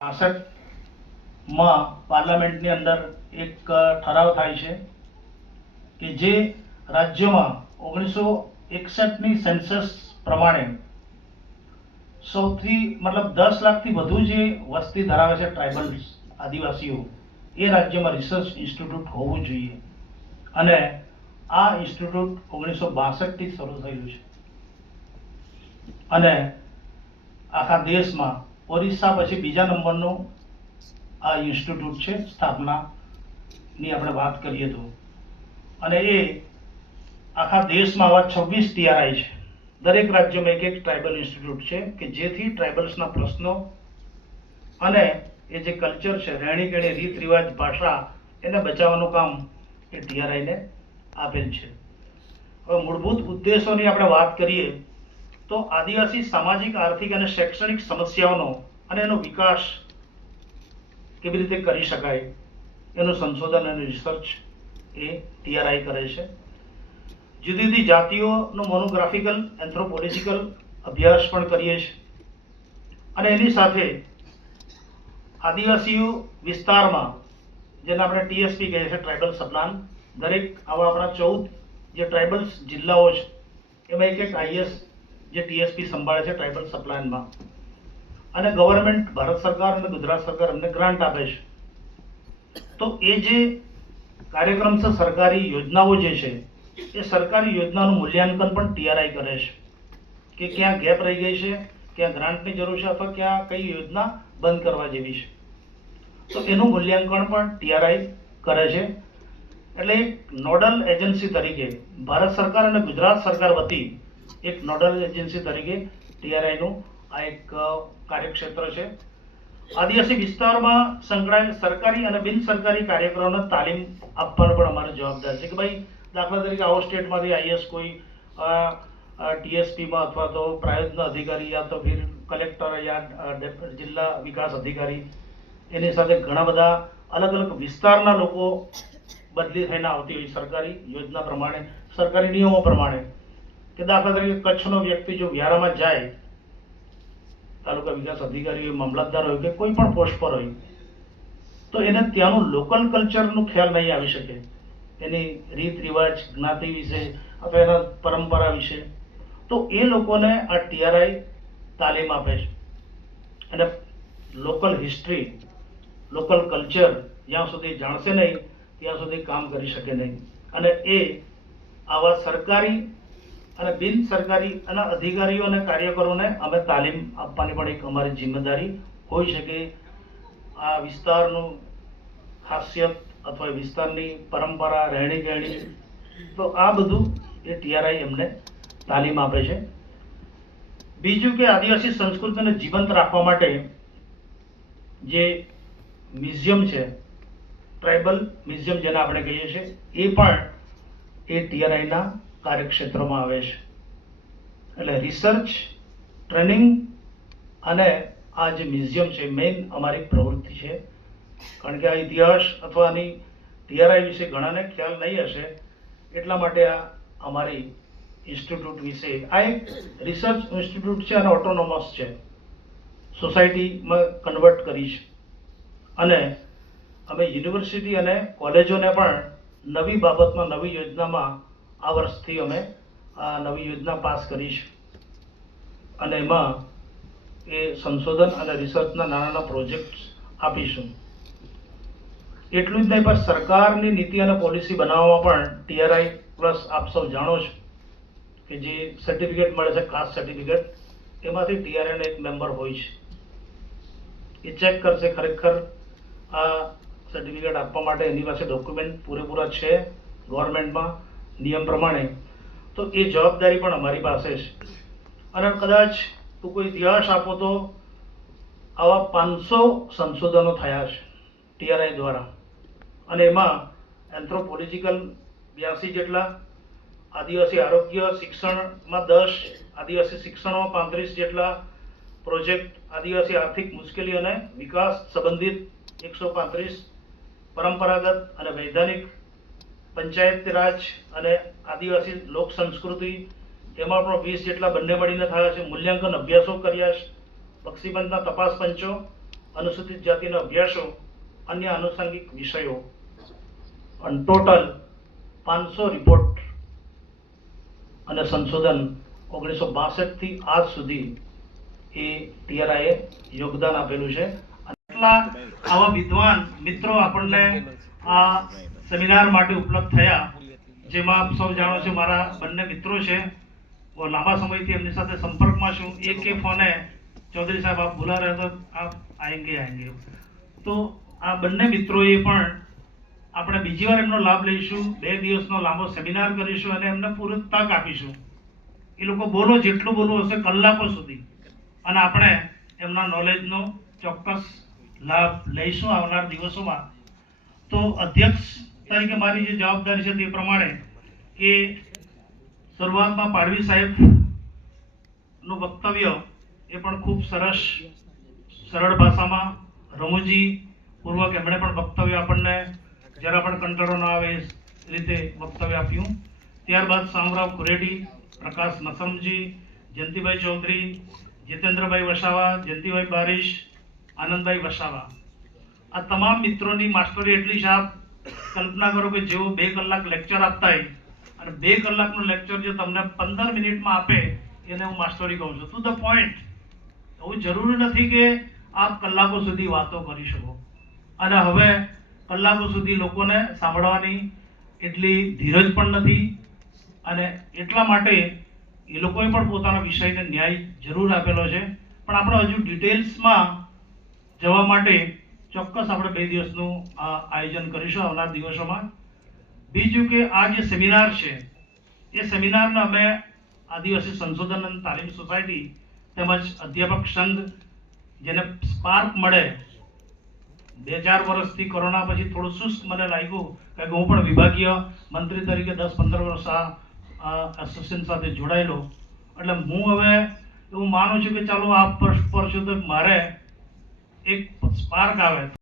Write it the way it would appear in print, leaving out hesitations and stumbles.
માં પાર્લામેન્ટની અંદર એક ઠરાવ થાય છે કે જે રાજ્યમાં 1961ની સેન્સસ પ્રમાણે સૌથી 10 લાખથી વધુ જે વસ્તી ધરાવે છે ટ્રાઇબલ્સ આદિવાસીઓ એ રાજ્યમાં રિસર્ચ ઇન્સ્ટિટ્યૂટ હોવું જોઈએ અને આ ઇન્સ્ટિટ્યૂટ 1962થી શરૂ થયેલું છે અને આખા દેશમાં ઓરિસ્સા પછી બીજા નંબરનું આ ઇન્સ્ટિટ્યૂટ છે સ્થાપનાની આપણે વાત કરીએ તો અને એ આખા દેશમાં આવા 26 ટીઆરઆઈ છે. દરેક રાજ્યમાં એક ટ્રાઇબલ ઇન્સ્ટિટ્યૂટ છે કે જેથી ટ્રાઇબલ્સના પ્રશ્નો અને એ જે કલ્ચર છે, રહેણી કહેણી, રીત રિવાજ, ભાષા એને બચાવવાનું કામ એ ટીઆરઆઈને આપેલ છે. હવે મૂળભૂત ઉદ્દેશોની આપણે વાત કરીએ તો આદિવાસી સામાજિક, આર્થિક અને શૈક્ષણિક સમસ્યાઓનો અને એનો વિકાસ કેવી રીતે કરી શકાય એનું સંશોધન અને રિસર્ચ એ ટીઆરઆઈ કરે છે. જુદી જુદી જાતિઓનો મોનોગ્રાફિકલ એન્થ્રોપોલોજીકલ અભ્યાસ પણ કરીએ છીએ અને એની સાથે આદિવાસીઓ વિસ્તારમાં જેને આપણે ટીએસપી કહીએ છીએ, ટ્રાઇબલ સપ્લાન, દરેક આવા આપણા 14 જે ટ્રાઇબલ્સ જિલ્લાઓ છે એમાં એક આઈએસ જે ટીએસપી સંભાળે છે ટ્રાઇબલ સપ્લાનમાં અને ગવર્મેન્ટ ભારત સરકાર અને ગુજરાત સરકાર અમને ગ્રાન્ટ આપે છે. તો એ જે કાર્યક્રમ છે, સરકારી યોજનાઓ જે છે એ સરકારી યોજનાનું મૂલ્યાંકન પણ ટીઆરઆઈ કરે છે કે ક્યાં ગેપ રહી ગઈ છે, ક્યાં ગ્રાન્ટની જરૂર છે અથવા ક્યાં કઈ યોજના બંધ કરવા જેવી છે. તો એનું મૂલ્યાંકન પણ ટીઆરઆઈ કરે છે. એટલે એક નોડલ એજન્સી તરીકે ભારત સરકાર અને ગુજરાત સરકાર વતી એક નોડલ એજન્સી તરીકે ટીઆરઆઈનું આ એક કાર્યક્ષેત્ર છે. આદિવાસી વિસ્તારમાં સંકળાયેલ સરકારી અને બિન સરકારી કાર્યક્રમોને તાલીમ આપવાનો પણ અમારી જવાબદાર છે કે ભાઈ દાખલા તરીકે આવો સ્ટેટમાંથી આઈએસ કોઈ ટીએસપીમાં અથવા તો પ્રાયોજન અધિકારી યા તો ફિર કલેક્ટર યા જિલ્લા વિકાસ અધિકારી એની સાથે ઘણા બધા અલગ અલગ વિસ્તારના લોકો બદલી થઈને આવતી હોય સરકારી યોજના પ્રમાણે, સરકારી નિયમો પ્રમાણે. કે દાખલા તરીકે કચ્છનો વ્યક્તિ જો વ્યારામાં જાય, તાલુકા વિકાસ અધિકારી હોય, મામલતદાર હોય કે કોઈ પણ પોસ્ટ પર હોય, તો એને ત્યાંનું લોકલ કલ્ચરનું ખ્યાલ નહીં આવી શકે, એની રીત રિવાજ, જ્ઞાતિ વિશે અથવા એના પરંપરા વિશે. તો એ લોકોને આ ટીઆરઆઈ તાલીમ આપે છે અને લોકલ હિસ્ટ્રી, લોકલ કલ્ચર જ્યાં સુધી જાણશે નહીં ત્યાં સુધી કામ કરી શકે નહીં. અને એ આવા સરકારી અને બિન સરકારી અને અધિકારીઓ અને કાર્યકરોને અમે તાલીમ આપવાની પણ એક અમારી જિમ્મેદારી હોય છે કે આ વિસ્તારનું ખાસિયત અથવા વિસ્તારની પરંપરા, રહેણી કહેણી, તો આ બધું એ ટીઆરઆઈ એમને તાલીમ આપે છે. બીજું કે આદિવાસી સંસ્કૃતિને જીવંત રાખવા માટે જે મ્યુઝિયમ છે, ટ્રાઇબલ મ્યુઝિયમ જેને આપણે કહીએ છીએ, એ પણ એ ટીઆરઆઈના કાર્યક્ષેત્રમાં આવે છે. એટલે રિસર્ચ, ટ્રેનિંગ અને આ જે મ્યુઝિયમ છે મેઇન અમારી પ્રવૃત્તિ છે. કારણ કે આ ઇતિહાસ અથવા આની ટીઆરઆઈ વિશે ઘણાને ખ્યાલ નહીં હશે, એટલા માટે આ અમારી ઇન્સ્ટિટ્યૂટ વિશે, આ એક રિસર્ચ ઇન્સ્ટિટ્યૂટ છે અને ઓટોનોમસ છે, સોસાયટીમાં કન્વર્ટ કરી છે અને અમે યુનિવર્સિટી અને કોલેજોને પણ નવી બાબતમાં, નવી યોજનામાં આ વર્ષથી અમે આ નવી યોજના પાસ કરી છે અને એમાં એ સંશોધન અને રિસર્ચના નાના નાના પ્રોજેક્ટ આપીશું. એટલું જ નહીં, પણ સરકારની નીતિ અને પોલિસી બનાવવામાં પણ ટીઆરઆઈ પ્લસ આપ સૌ જાણો છો કે જે સર્ટિફિકેટ મળે છે, ખાસ સર્ટિફિકેટ, એમાંથી ટીઆરઆઈનો એક મેમ્બર હોય છે. એ ચેક કરશે ખરેખર આ સર્ટિફિકેટ આપવા માટે એની પાસે ડોક્યુમેન્ટ પૂરેપૂરા છે ગવર્મેન્ટમાં નિયમ પ્રમાણે. તો એ જવાબદારી પણ અમારી પાસે છે. અને કદાચ તો કોઈ ઇતિહાસ આપો તો આવા 500 સંશોધનો થયા છે ટીઆરઆઈ દ્વારા અને એમાં એન્થ્રોપોલોજીકલ 82 જેટલા, આદિવાસી આરોગ્ય શિક્ષણમાં 10, આદિવાસી શિક્ષણમાં 35 જેટલા પ્રોજેક્ટ, આદિવાસી આર્થિક મુશ્કેલી અને વિકાસ સંબંધિત 135, પરંપરાગત અને વૈધાનિક, પંચાયત રાજ અને આદિવાસી લોક સંસ્કૃતિ એમાં પણ 20 જેટલા બંને મળીને થયા છે. મૂલ્યાંકન અભ્યાસો કર્યા છે, પક્ષીપંચના તપાસ પંચો અનુસૂચિત જાતિના અભ્યાસો, અન્ય આનુષંગિક વિષયો અને ટોટલ 500 રિપોર્ટ અને સંશોધન 1962 થી આજ સુધી એ ટીઆરઆઈએ યોગદાન આપેલું છે. એટલા આવા વિદ્વાન મિત્રો આપણને આ સેમિનાર માટે ઉપલબ્ધ થયા, જેમાં આપ સૌ જાણો છો મારા બંને મિત્રો છે, હું લાંબા સમયથી એમની સાથે સંપર્કમાં છું. એક કે ફોને ચૌધરી સાહેબ આપ બુલા રહે તો આપ આएंगे. તો આ બંને મિત્રોએ પણ આપણે બીજી વાર એમનો લાભ લઈશું, 2 દિવસનો લાંબો સેમિનાર કરીશું અને એમને પૂરી તક આપીશું. એ લોકો બોલો જેટલું બોલવું હશે કલાકો સુધી, અને આપણે એમના નોલેજનો ચોક્કસ લાભ લઈશું આવનાર દિવસોમાં. તો અધ્યક્ષ તરીકે મારી જે જવાબદારી છે તે પ્રમાણે કે શરૂઆતમાં પાડવી સાહેબનું વક્તવ્ય એ પણ ખૂબ સરસ સરળ ભાષામાં રમૂજી પૂર્વક એમણે પણ વક્તવ્ય આપણને જરા પણ કંટાળો ન આવે એ રીતે વક્તવ્ય આપ્યું. ત્યારબાદ શામરાવ કુરેડી, પ્રકાશ નસમજી, જયંતિભાઈ ચૌધરી, જીતેન્દ્રભાઈ વસાવા, જયંતિભાઈ બારીશ, આનંદભાઈ વસાવા, આ તમામ મિત્રોની માસ્ટરી એટલી છે. આપ કલ્પના કરો કે જેઓ 2 કલાક લેક્ચર આપતા હોય અને 2 કલાકનું લેક્ચર જો તમને 15 મિનિટમાં આપે એને હું માસ્ટરી કહું છું. To the point. એવું જરૂરી નથી કે આપ કલાકો સુધી વાતો કરી શકો, અને હવે કલાકો સુધી લોકોને સાંભળવાની એટલી ધીરજ પણ નથી, અને એટલા માટે એ લોકોએ પણ પોતાના વિષયને ન્યાય જરૂર આપેલો છે. પણ આપણે હજુ ડિટેલ્સમાં જવા માટે ચોક્કસ આપણે 2 દિવસનું આયોજન કરીશું આવનાર દિવસોમાં. બીજું કે આ જે સેમિનાર છે એ સેમિનારને અમે આદિવાસી સંશોધન અને તાલીમ સોસાયટી તેમજ અધ્યાપક સંઘ, જેને સ્પાર્ક મળે 2-4 વર્ષથી કોરોના પછી થોડું શુષ્ક મને લાગ્યું, કારણ કે હું પણ વિભાગીય મંત્રી તરીકે 10-15 વર્ષ આ એસોસિએશન સાથે જોડાયેલો. એટલે હું હવે એવું માનું છું કે ચાલો આ પર છું તો મારે એક સ્પાર્ક આવે